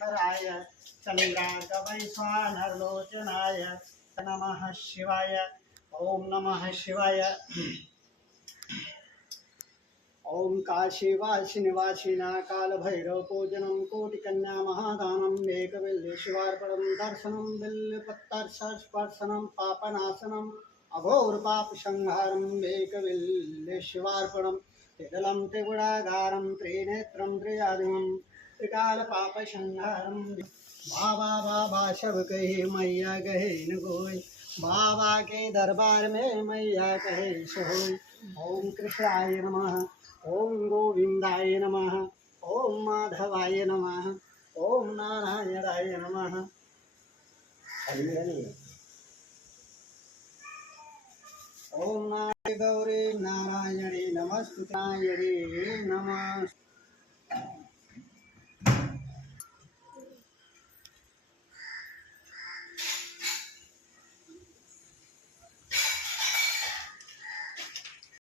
शेखराय चंद्रार्कवैश्वानरलोचनाय नमः शिवाय। ओम नमः शिवाय। ओम काशीवासिनिवासिना कालभैरवपूजनं कोटिकन्या महादानं एकबिल्वेश्वरार्पणं दर्शनं बिल्वपत्रस्पर्शनं पापनाशनम् अघोरपापसंहारम् एकबिल्वेश्वरार्पणं त्रिदलं त्रिगुणागारं त्रिनेत्रं त्रियादिमं त्रिकालपापसंहारं बाबा बाबा सब कहे मैया कहे न कोई बाबा के दरबार में मैया कहे सोई। ओम कृष्णाय नमः। ओम गोविंदाय नमः। ओम माधवाय नमः। ओम नारायणाय नमः। ओम नारायण गौरी नारायणे नमस्तुताय नमः।